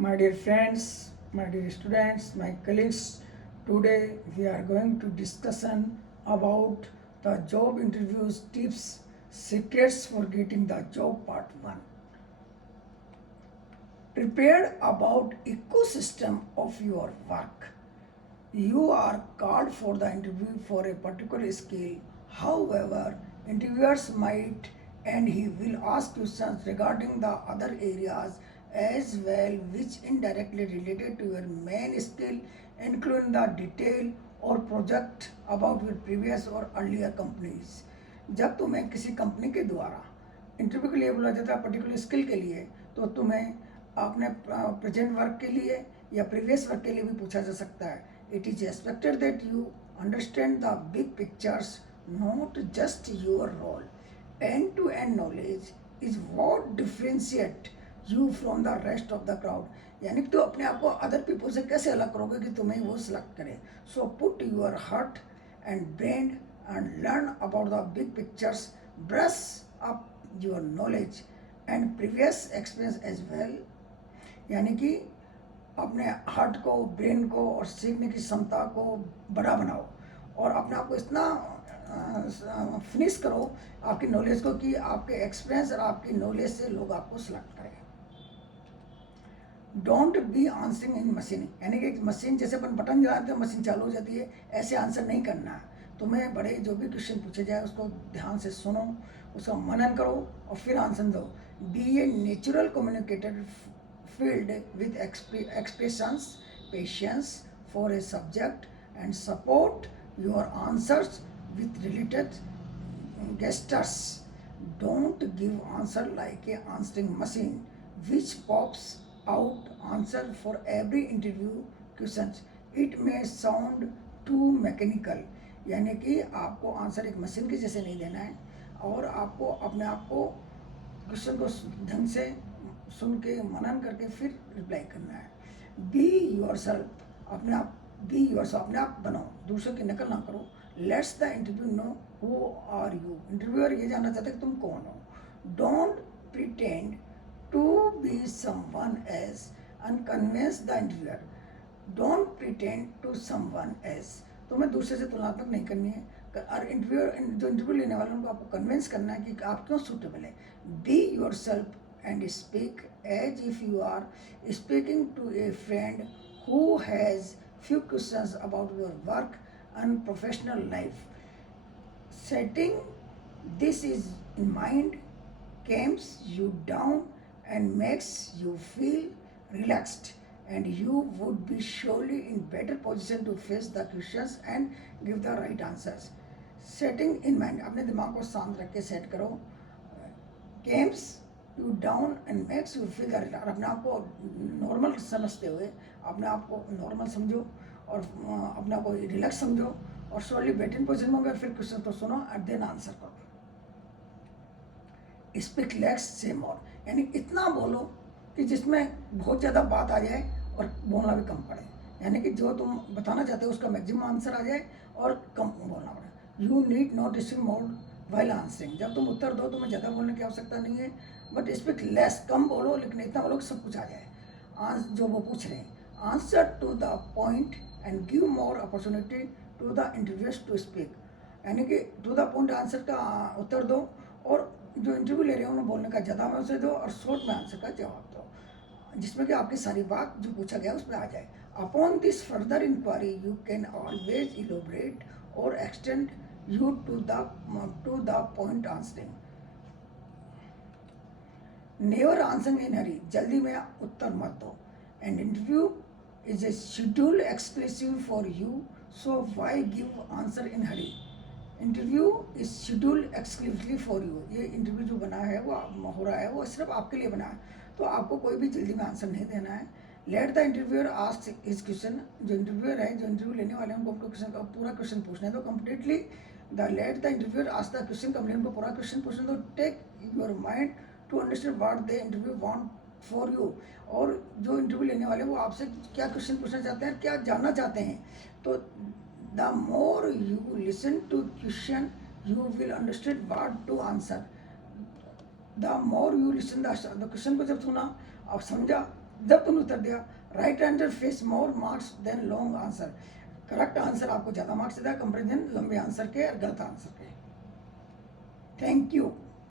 My dear friends, my dear students, my colleagues, today we are going to discussion about the job interviews tips, secrets for getting the job part 1. Prepared about ecosystem of your work. You are called for the interview for a particular skill. However, interviewers might and he will ask questions regarding the other areas as well which indirectly related to your main skill, including the detail or project about your previous or earlier companies. जब तुम्हें किसी company के द्वारा interview के लिए बोला जाता है पर्टिकुलर स्किल के लिए, तो तुम्हें अपने प्रेजेंट वर्क के लिए या प्रीवियस वर्क के लिए भी पूछा जा सकता है. It is expected that you understand the big pictures, not just your role. End-to-end knowledge is what differentiate you from the rest of the crowd. यानी कि तो अपने आप को अदर पीपल से कैसे अलग करोगे कि तुम्हें वो सिलेक्ट करें. So put your heart and brain and learn about the big pictures. Brush up your knowledge and previous experience as well. यानी कि अपने हार्ट को, ब्रेन को और सीखने की क्षमता को बड़ा बनाओ और अपने आप को इतना फिनिश करो आपकी नॉलेज को कि आपके एक्सपीरियंस और आपकी नॉलेज से लोग आपको सिलेक्ट करें. Don't be answering in machine, यानी कि मशीन जैसे अपन बटन दबाते हैं मशीन चालू हो जाती है, ऐसे आंसर नहीं करना है. तुम्हें बड़े जो भी क्वेश्चन पूछे जाए उसको ध्यान से सुनो, उसका मनन करो और फिर आंसर दो. Be a natural communicator filled with expressions, patience for a subject, and support your answers with related gestures. Don't give answer like a answering machine which pops out answer for every interview questions. It may sound too mechanical, यानी कि आपको answer एक machine के जैसे नहीं देना है और आपको अपने आप को क्वेश्चन को ढंग से सुन के मनन करके फिर रिप्लाई करना है. बी योर सेल्फ, अपने आप बी योर सेल्फ, अपने आप बनाओ, दूसरों की नकल ना करो. Let's the interview know who are you, interviewer ये जानना चाहते हैं कि तुम कौन हो. Don't pretend to be someone else and convince the interviewer. Don't pretend to someone else, तुम्हें दूसरे से तुलनात्मक नहीं करनी है और जो इंटरव्यू लेने वाले उनको आपको कन्विंस करना है कि आप क्यों सूटेबल है. Be your self and speak as if you are speaking to a friend who has few questions about your work and professional life. Setting this is in mind calms you down and makes you feel relaxed, and you would be surely in better position to face the questions and give the right answers. Setting in mind, अपने दिमाग को शांत रख के set करो. calms you down and makes you feel that, अपने आप को नॉर्मल समझते हुए अपने आप को नॉर्मल समझो और अपने आप को रिलैक्स समझो और स्लोली बेटिंग पोजिशन में होगा. फिर क्वेश्चन तो सुनो एंड देन आंसर करो. स्पीक लेस से मोर, यानी इतना बोलो कि जिसमें बहुत ज़्यादा बात आ जाए और बोलना भी कम पड़े, यानी कि जो तुम बताना चाहते हो उसका मैक्सिमम आंसर आ जाए और कम बोलना पड़े. You need not speak more while answering, जब तुम उत्तर दो तुम्हें ज़्यादा बोलने की आवश्यकता नहीं है, बट स्पीक लेस, कम बोलो लेकिन इतना बोलो कि सब कुछ आ जाए जो वो पूछ रहे हैं. Answer to the point and give more opportunity to the interviewers to speak, यानी कि टू द पॉइंट आंसर का उत्तर दो और जो इंटरव्यू ले रहे हैं उन्हें बोलने का ज़्यादा अवसर दो और शॉर्ट में आंसर का जवाब दो जिसमें कि आपकी सारी बात जो पूछा गया उस पर आ जाए. Upon this further inquiry you can always elaborate और extend you to the point answering. Never answer in hurry, जल्दी में उत्तर मत दो. And interview is a schedule exclusive for you, so why give answer in hurry. Interview is scheduled exclusively for you. ये interview जो बना है वो हो रहा है वो सिर्फ आपके लिए बना है, तो आपको कोई भी जल्दी में आंसर नहीं देना है. Late the interviewer ask his question, जो इंटरव्यूअर है जो इंटरव्यू लेने वाले हैं उनको क्वेश्चन का पूरा क्वेश्चन पूछना है तो completely let the interviewer ask the question complete, उनको पूरा क्वेश्चन पूछना तो take your mind to understand what the interview want for you, और जो इंटरव्यू लेने वाले हैं वो आपसे क्या क्वेश्चन पूछना चाहते हैं, क्या जानना चाहते हैं. तो the more you listen to question you will understand what to answer. The more you listen the question को जब सुना और समझा जब तुमने उत्तर दिया right answer face more marks than long answer, correct answer आपको ज़्यादा मार्क्स देता है कंपेरिजन लंबे आंसर के और गलत आंसर के। Thank you.